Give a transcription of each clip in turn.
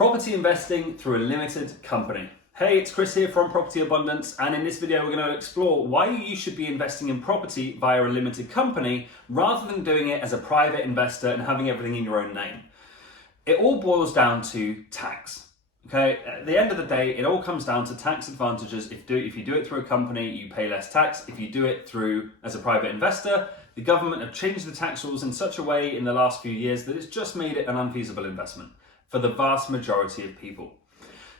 Property investing through a limited company. Hey, it's Chris here from Property Abundance, and in this video we're going to explore why you should be investing in property via a limited company rather than doing it as a private investor and having everything in your own name. It all boils down to tax. Okay, at the end of the day, it all comes down to tax advantages. If you do it through a company, you pay less tax. If you do it through as a private investor, the government have changed the tax rules in such a way in the last few years that it's just made it an unfeasible investment for the vast majority of people.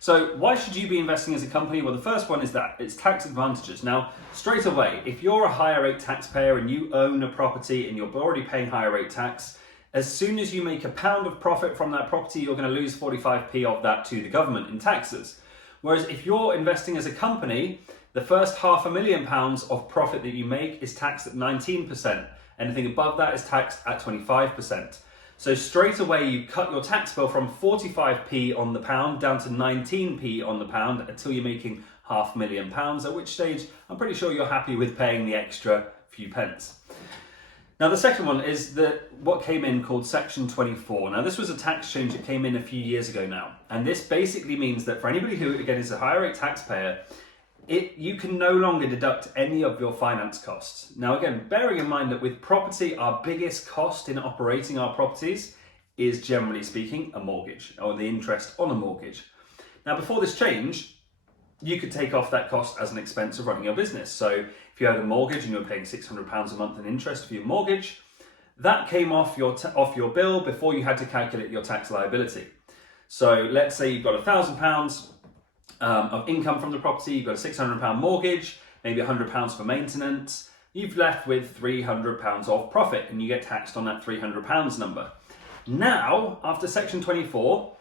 So why should you be investing as a company? Well, the first one is that it's tax advantages. Now, straight away, if you're a higher rate taxpayer and you own a property and you're already paying higher rate tax, as soon as you make £1 of profit from that property, you're going to lose 45p of that to the government in taxes. Whereas if you're investing as a company, the first £500,000 of profit that you make is taxed at 19%. Anything above that is taxed at 25%. So straight away you cut your tax bill from 45p on the pound down to 19p on the pound until you're making £500,000, at which stage I'm pretty sure you're happy with paying the extra few pence. Now the second one is what came in called Section 24. Now this was a tax change that came in a few years ago now, and this basically means that for anybody who again is a higher rate taxpayer, you can no longer deduct any of your finance costs. Now again, bearing in mind that with property, our biggest cost in operating our properties is, generally speaking, a mortgage or the interest on a mortgage. Now before this change, you could take off that cost as an expense of running your business. So if you had a mortgage and you were paying £600 a month in interest for your mortgage, that came off your bill before you had to calculate your tax liability. So let's say you've got £1,000 of income from the property, you've got a £600 mortgage, maybe £100 for maintenance, you've left with £300 of profit and you get taxed on that £300 number. Now, after Section 24,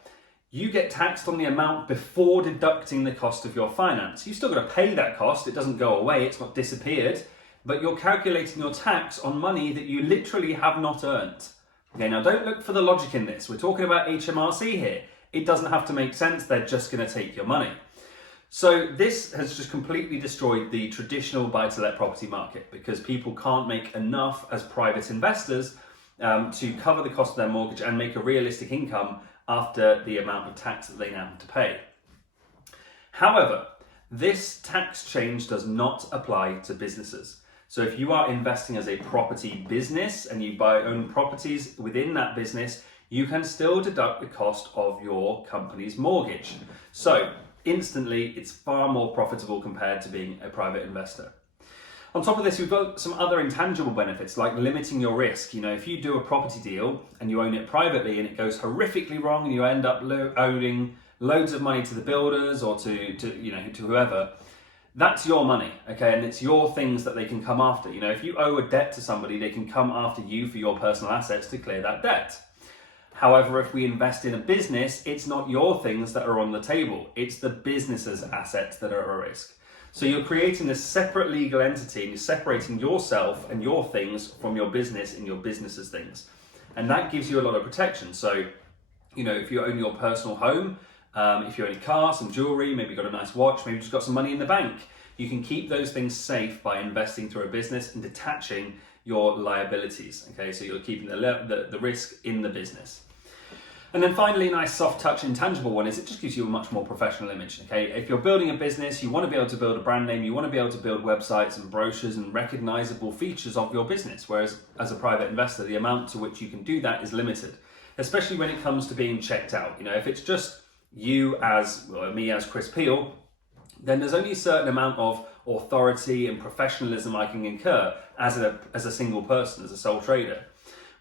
you get taxed on the amount before deducting the cost of your finance. You've still got to pay that cost, it doesn't go away, it's not disappeared, but you're calculating your tax on money that you literally have not earned. Okay, now don't look for the logic in this, we're talking about HMRC here. It doesn't have to make sense, they're just going to take your money. So this has just completely destroyed the traditional buy-to-let property market because people can't make enough as private investors to cover the cost of their mortgage and make a realistic income after the amount of tax that they now have to pay. However, this tax change does not apply to businesses. So if you are investing as a property business and you own properties within that business, you can still deduct the cost of your company's mortgage. So instantly, it's far more profitable compared to being a private investor. On top of this, we've got some other intangible benefits like limiting your risk. You know, if you do a property deal and you own it privately and it goes horrifically wrong and you end up owing loads of money to the builders or to whoever, that's your money, okay? And it's your things that they can come after. You know, if you owe a debt to somebody, they can come after you for your personal assets to clear that debt. However, if we invest in a business, it's not your things that are on the table. It's the business's assets that are at risk. So you're creating this separate legal entity and you're separating yourself and your things from your business and your business's things. And that gives you a lot of protection. So, you know, if you own your personal home, if you own a car, some jewelry, maybe you've got a nice watch, maybe you've just got some money in the bank, you can keep those things safe by investing through a business and detaching your liabilities. Okay, so you're keeping the risk in the business. And then finally, a nice soft touch intangible one is it just gives you a much more professional image. Okay, if you're building a business, you want to be able to build a brand name, you want to be able to build websites and brochures and recognizable features of your business. Whereas as a private investor, the amount to which you can do that is limited, especially when it comes to being checked out. You know, if it's just me as Chris Peel, then there's only a certain amount of authority and professionalism I can incur as a single person, as a sole trader.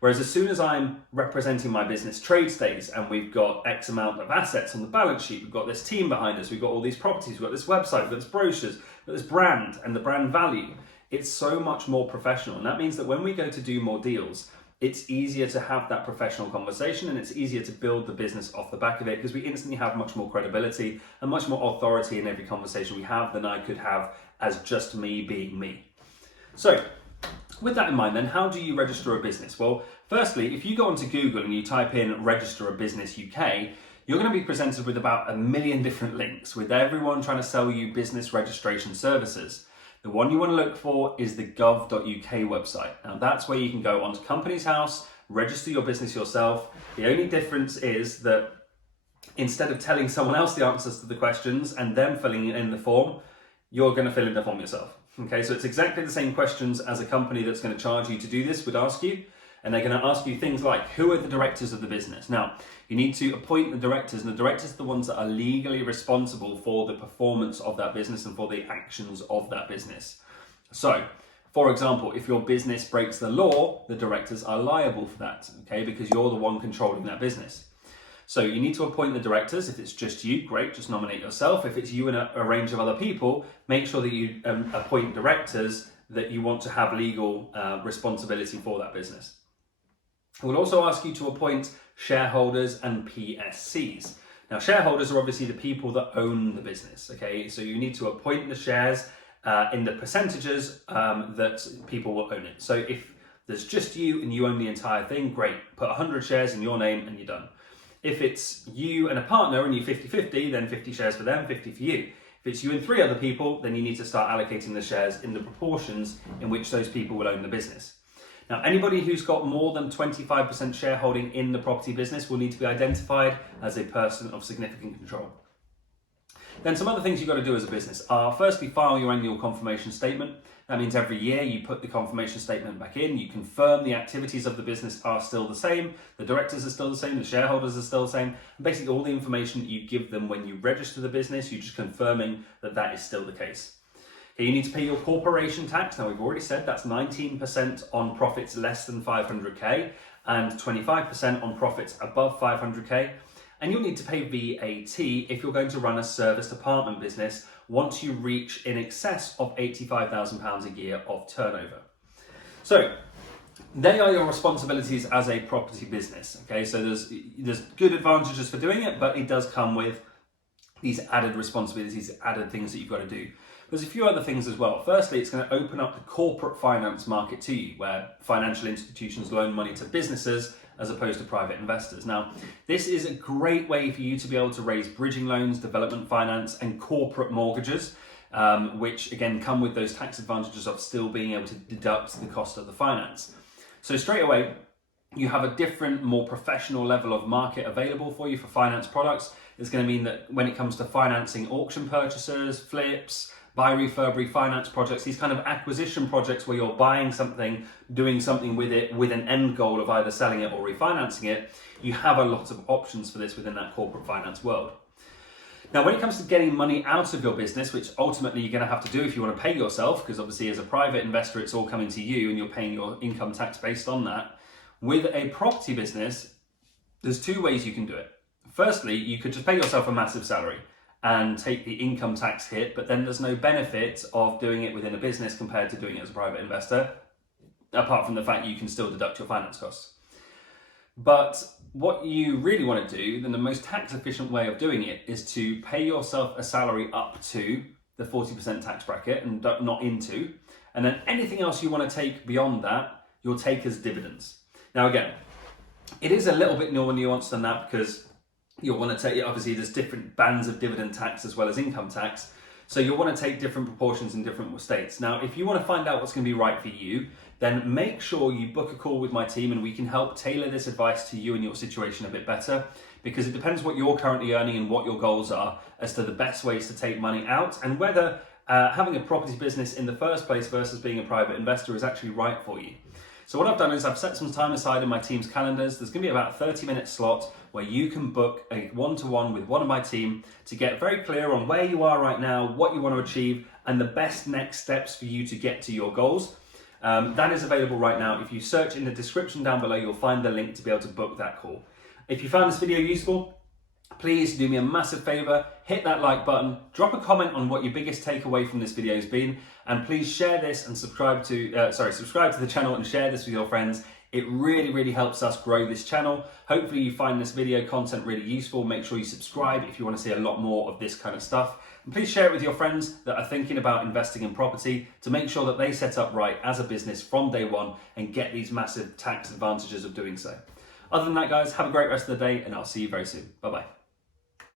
Whereas as soon as I'm representing my business trade stays and we've got X amount of assets on the balance sheet, we've got this team behind us, we've got all these properties, we've got this website, we've got this brochures, we've got this brand and the brand value, it's so much more professional. And that means that when we go to do more deals, it's easier to have that professional conversation and it's easier to build the business off the back of it because we instantly have much more credibility and much more authority in every conversation we have than I could have as just me being me. So, with that in mind then, how do you register a business? Well, firstly, if you go onto Google and you type in register a business UK, you're going to be presented with about 1 million different links with everyone trying to sell you business registration services. The one you want to look for is the gov.uk website. Now that's where you can go onto Companies House, register your business yourself. The only difference is that instead of telling someone else the answers to the questions and them filling in the form, you're going to fill in the form yourself. Okay, so it's exactly the same questions as a company that's going to charge you to do this would ask you. And they're going to ask you things like, who are the directors of the business? Now, you need to appoint the directors, and the directors are the ones that are legally responsible for the performance of that business and for the actions of that business. So, for example, if your business breaks the law, the directors are liable for that, okay, because you're the one controlling that business. So you need to appoint the directors. If it's just you, great, just nominate yourself. If it's you and a range of other people, make sure that you appoint directors that you want to have legal responsibility for that business. We'll also ask you to appoint shareholders and PSCs. Now, shareholders are obviously the people that own the business, okay? So you need to appoint the shares in the percentages that people will own it. So if there's just you and you own the entire thing, great. Put 100 shares in your name and you're done. If it's you and a partner and you 50-50, then 50 shares for them, 50 for you. If it's you and 3 other people, then you need to start allocating the shares in the proportions in which those people will own the business. Now, anybody who's got more than 25% shareholding in the property business will need to be identified as a person of significant control. Then some other things you've got to do as a business are, firstly, file your annual confirmation statement. That means every year you put the confirmation statement back in, you confirm the activities of the business are still the same, the directors are still the same, the shareholders are still the same, and basically all the information that you give them when you register the business, you're just confirming that that is still the case. You need to pay your corporation tax. Now, we've already said that's 19% on profits less than 500k and 25% on profits above 500k. And you'll need to pay VAT if you're going to run a serviced apartment business once you reach in excess of £85,000 a year of turnover. So they are your responsibilities as a property business. Okay, so there's good advantages for doing it, but it does come with these added responsibilities, added things that you've got to do. There's a few other things as well. Firstly, it's going to open up the corporate finance market to you, where financial institutions loan money to businesses as opposed to private investors. Now, this is a great way for you to be able to raise bridging loans, development finance, and corporate mortgages, which again come with those tax advantages of still being able to deduct the cost of the finance. So straight away, you have a different, more professional level of market available for you for finance products. It's going to mean that when it comes to financing auction purchases, flips, buy, refurb, refinance projects, these kind of acquisition projects where you're buying something, doing something with it with an end goal of either selling it or refinancing it, you have a lot of options for this within that corporate finance world. Now, when it comes to getting money out of your business, which ultimately you're going to have to do if you want to pay yourself, because obviously as a private investor, it's all coming to you and you're paying your income tax based on that. With a property business, there's 2 ways you can do it. Firstly, you could just pay yourself a massive salary and take the income tax hit, but then there's no benefit of doing it within a business compared to doing it as a private investor, apart from the fact you can still deduct your finance costs. But what you really want to do, then the most tax efficient way of doing it is to pay yourself a salary up to the 40% tax bracket and not into, and then anything else you want to take beyond that, you'll take as dividends. Now again, it is a little bit more nuanced than that because you'll want to take, obviously there's different bands of dividend tax as well as income tax. So you'll want to take different proportions in different states. Now, if you want to find out what's going to be right for you, then make sure you book a call with my team and we can help tailor this advice to you and your situation a bit better, because it depends what you're currently earning and what your goals are as to the best ways to take money out and whether having a property business in the first place versus being a private investor is actually right for you. So what I've done is I've set some time aside in my team's calendars. There's going to be about a 30-minute slot where you can book a one-to-one with one of my team to get very clear on where you are right now, what you want to achieve, and the best next steps for you to get to your goals. That is available right now. If you search in the description down below, you'll find the link to be able to book that call. If you found this video useful, please do me a massive favor, hit that like button, drop a comment on what your biggest takeaway from this video has been, and please share this and subscribe to the channel and share this with your friends. It really, really helps us grow this channel. Hopefully you find this video content really useful. Make sure you subscribe if you want to see a lot more of this kind of stuff. And please share it with your friends that are thinking about investing in property to make sure that they set up right as a business from day one and get these massive tax advantages of doing so. Other than that, guys, have a great rest of the day and I'll see you very soon. Bye-bye.